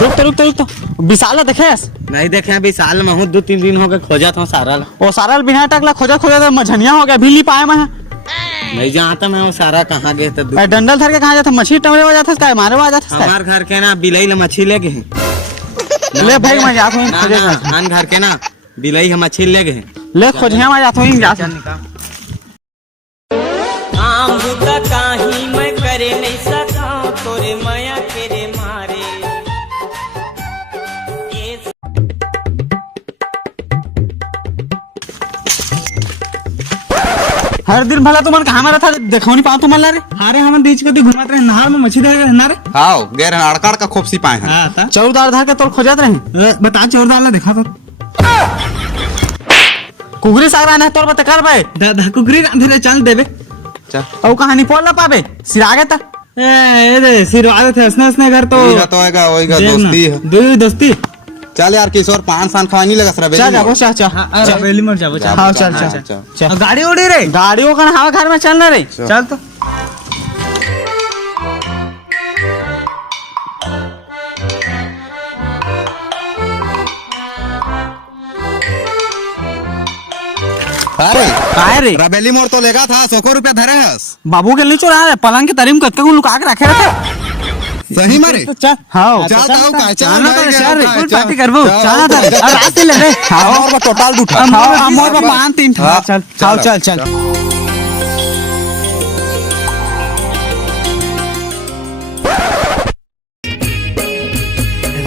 रुक विशाल देखे नहीं देखे विशाल महू 2-3 दिन हो गए खोजत हूँ सारा ओ सारा बिना टकला खोजा मझनिया हो गया भी नहीं पाए मैं नहीं जानता मैं वो सारा कहाँ गए तो डंडल धर के कहाँ जाता मछली टमरे हो जाता है मारे हो जाता है हमार घर के ना बिलई ले मछली ले गए ले भाई मैं जाता हूँ खोजे आन घर के ना बिलई हम मछली ले गए ले खोजिया मैं जाता हूँ काम बुता काही मैं करे नहीं सका तोरे माया तेरे मारे हर दिन भला तुम कहाँ मारा था देखो नहीं पाओ तुम रे अरे हम बीच को घुमाते रहे नहर में मछली रहे ना रे आओ गैर अड़काड़ का खोपसी पाए हैं हां चौदार धार के तोर खोजत रहे बता चौदार ला देखा तो कुगरी सागरा ना तोर बता कर भाई दादा कुगरी अंधेरे चल देबे चल औ कहानी पढ़ ला पाबे सिरागे ता ए रे सिरवागे थे असने घर तो होएगा दोस्ती है दो दोस्ती चल यार किशोर 5 साल खवानी लगा सरा चल जाओ चल रेली मर जाओ हां चल गाड़ी उड़ी रे गाड़ियों का हवा घर में चलना रे चल तो अरे काय रे रबेली मोर तो लेगा था 100 रुपया धरे हस बाबू के लिए चोरा है पलंग के तरीम कत्ते को लुका के रखे रहते सही मारे चल हां चल आओ का चल तो शहर फुल पार्टी करबो चल तो और रात ले रे हां और टोटल दूठा हां मोर में 5-3 चल चल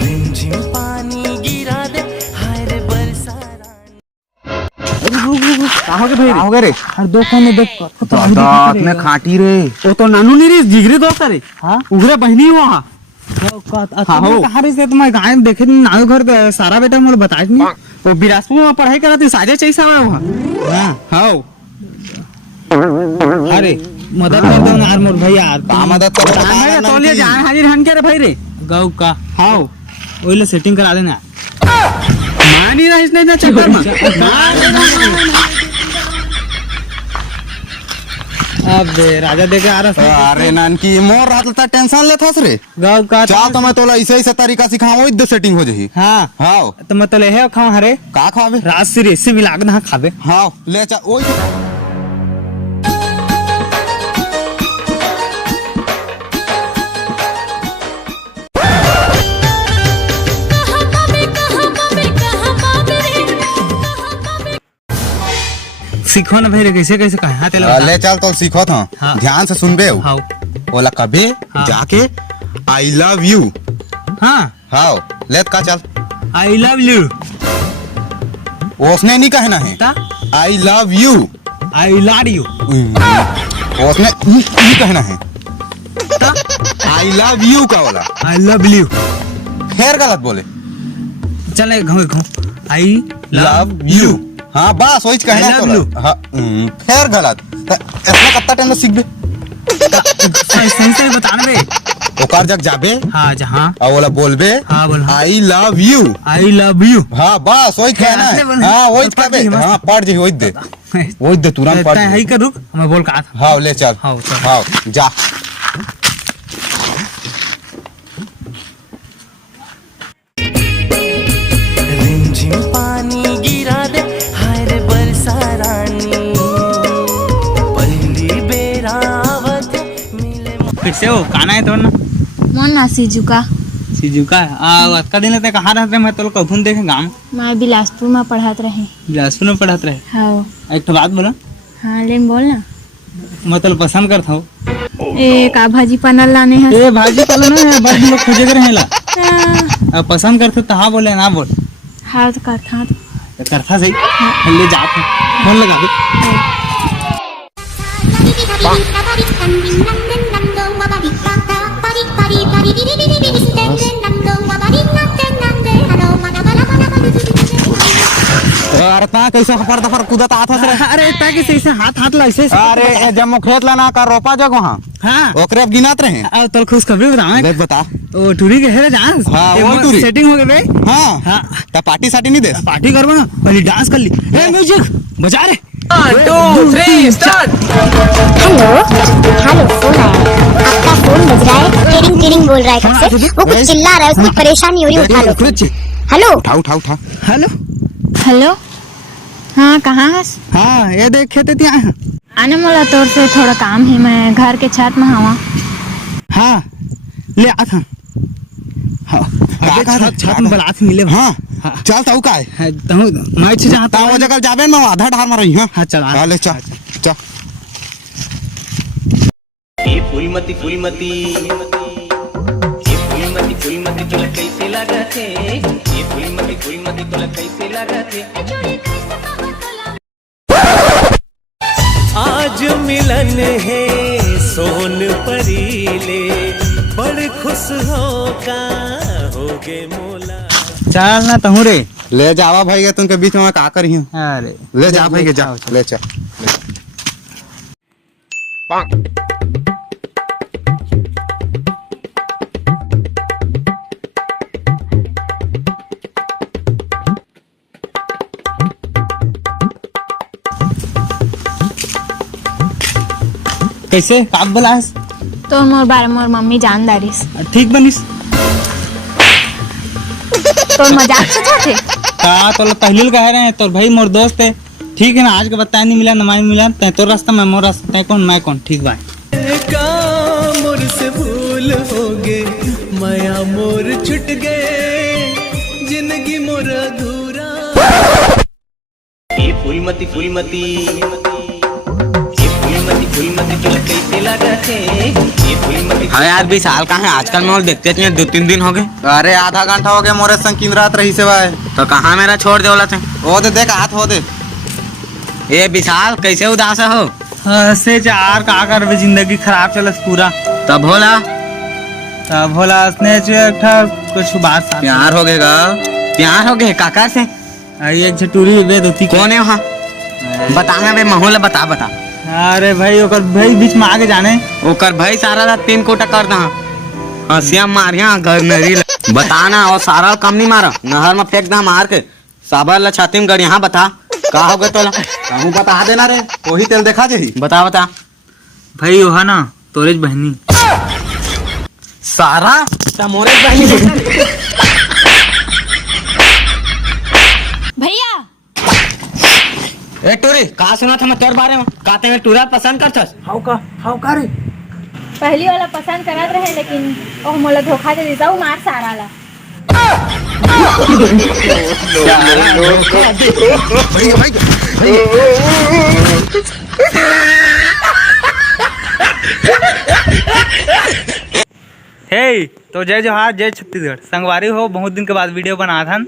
रिमझिम पानी गिरा दे हाय रे बरसात कहां के भाई आओगे रे हर दो कोने देख दांत में खाटी रे वो तो नानू नहीं रे जिगरी दोस्त रे हां उगरे बहनी हुआ हां कहां रे से तुम गाय देखे नाव घर सारा बेटा मोर बताई नहीं वो बिरासपुर में पढ़ाई करती साजे चैसा हुआ हां हां अरे मदद कर दो यार मोर भैया यार का मदद कर भाई तोलिए जान हाजिर हन के रे भाई रे गांव का हां ओइले सेटिंग करा देना मानी रहिस नहीं ना चक्कर में अबे राजा देखे आ रहा अरे नानकी मोर रात ता टेंशन ले थस रे गांव का चल तो मैं तोला ऐसे तरीका सिखाऊं इद सेटिंग हो जही हां हां तो मैं तो ले है खाओ हरे का खावे रात से रेसे मिला के ना खावे हां ले चल ओई सीखो ना भाई कैसे कैसे कहा तेला ले चल तो सीखो था हाँ। ध्यान से सुनबे हां बोला कबे हाँ। जाके आई लव यू हां हां ले का चल आई लव यू उसने नहीं कहना है ता I love you I love you उसने नहीं कहना है ता आई लव यू का बोला आई लव यू फिर गलत बोले चल घूम आई लव यू हाँ बस वही कहना I love तो you। हाँ फिर गलत ऐसा कितना टाइम में सीख बे सही बताना रे ओकार जग जाबे हां जहां और बोला बोलबे हाँ बोल I love you I love you हाँ बस वही कहना ऐसे है बोलना। हाँ वही तो पढ़ कहबे जी मस्त। हाँ पढ़ जी वही दे तुरंत पढ़ है का रुक मैं बोल का था हाँ ले चल हाँ, चल। हाँ जा रिमझिम पानी गिरा दे हाय रे बरसारानी पहली बेरावत मिले फिर से वो काना है तो ना मन ना सिजुका सिजुका का दिन लेते कहाँ रहते मैं तो कभून देखे गाँव मैं बिलासपुर में पढ़ात रहे बिलासपुर में पढ़ाते रहे हाँ एक तो बात बोला हाँ लेन बोल ना मैं तो पसंद करता हूँ ए का भाजी पनल लाने हैं ए भाजी पालो ना भाजी लोग खोजे के रहेला अब पसंद करते तो हाँ बोले ना बोल हाथ का था तो करता सही ले जाते फोन लगा दे अरे ता कैसे हफर दफर कूदत आता रे अरे ताकि सही से हाथ हाथ ला ऐसे अरे ए जम्मू खेत लाना का रोपा जगह वहाँ हाँ ओकरे अब गिनात रहे अब तो खुश खबरी बताओ देख बता ओ टूरी के है जान हाँ, वो टूरी। सेटिंग हो गई बे हाँ हाँ ता पार्टी साटी नहीं दे पार्टी करबो ना पहले डांस कर ली ए म्यूजिक बजा रे 1 2 3 स्टार्ट। हेलो हेलो फोन आया है। आपका फोन बज रहा है, टिरिंग टिरिंग बोल रहा है कब से। वो कुछ चिल्ला रहा है, उसको परेशानी हो रही है, उठा लो। हेलो उठा उठा उठा। हेलो। हेलो हाँ कहाँ हस हाँ ये देख खेते ત્યાં हैं। आने मोला तोर से थोड़ा काम है, मैं घर के छत में हवा। हाँ ले आ था। हाँ छत में बलात मिले। हाँ चल ताऊ का है तहु मैं छ जहाँ ताऊ जगह जाबे मैं आधा ढार मार रही। हाँ चल आ। ले चल चल। ये फूलमती फूलमती ये फूलमती फूलमती तोला कैसे लागत है? ये फूलमती फूलमती तोला कैसे लागत है? आज मिलन है सोन परीले, बड़ खुश होगा होगे मोला। चल ना तहु रे। ले जावा भाई के तुमके बीच में मैं का करी हूं। अरे ले जा भाई के जा ले चल। कैसे काक बलास तोर मोर बारे मोर मम्मी जानदारिस। ठीक बनिस। तोर मजाक सोचा का तो पहले कह रहे हैं तोर भाई मोर दोस्त है। ठीक है ना, आज के बताया नहीं मिला नमाई मिला तै तो रास्ता मैं मोर रास्ता तै कौन मैं कौन। ठीक बा मोर से भूल हो गए, माया मोर छुट गए, जिंदगी मोर अधूरा। ये फूलमती फूलमती ये फूलमती फूलमती तोला कैसे लागत है? ये फूलमती। हाँ यार 20 साल का है आजकल मैं देखते हैं 2-3 दिन हो गए। अरे आधा घंटा हो गया मोरे संग किन रात रही से भाई। तो कहाँ मेरा छोड़ दे बोला थे? वो दे देख हाथ हो दे। ये विशाल कैसे उदास हो? से चार का कर जिंदगी खराब चलस पूरा। तब होला तब होला उसने कुछ बात साथ प्यार हो गएगा। प्यार हो गए काका से? एक झटूरी वेद होती। कौन है वहाँ? बताना बे माहौल बता बता। अरे भाई ओकर भाई बीच में आगे जाने ओकर भाई सारा रात 3 कोटा कर दा हंसिया मारिया नरी बताना। और सारा कम नहीं मारा, नहर में फेंक दा मार के साबर ला छाती में गड़। यहाँ बता का हो गए तोला? कहूं बता देना रे, वही तेल देखा जही। बता बता भाई वो है ना तोरेज बहनी सारा मोरे भैया। ए टूरी कहा सुना था मैं तोर बारे में? कहते हैं टूरा पसंद करथस। हाउ का रे। पहली वाला पसंद करत रहे लेकिन ओह मोला धोखा दे देता मार सारा ला। हे तो जय जोहार जय छत्तीसगढ़। संगवारी हो बहुत दिन के बाद वीडियो बना था।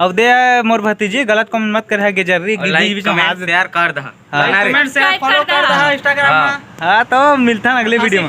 अब दे मोर भतीजी गलत कमेंट मत करे है जर्री बीच में हाथ शेयर कर दा। कमेंट शेयर फॉलो कर दा इंस्टाग्राम में। हां तो मिलता है अगले वीडियो में।